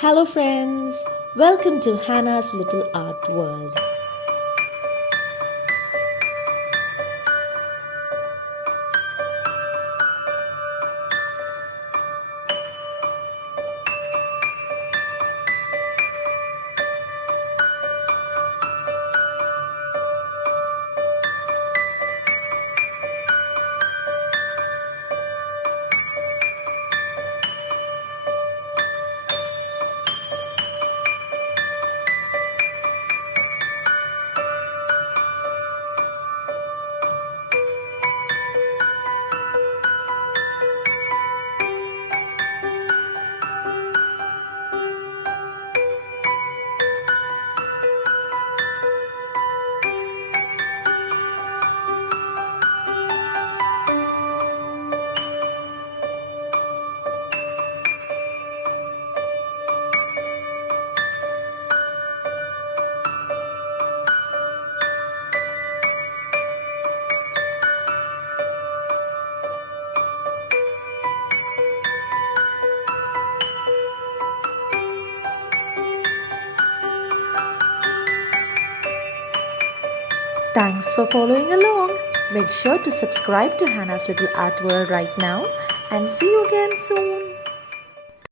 Hello, friends. Welcome to Hannah's Little Art World. Thanks for following along. Make sure to subscribe to Hannah's Little Art World right now and see you again soon.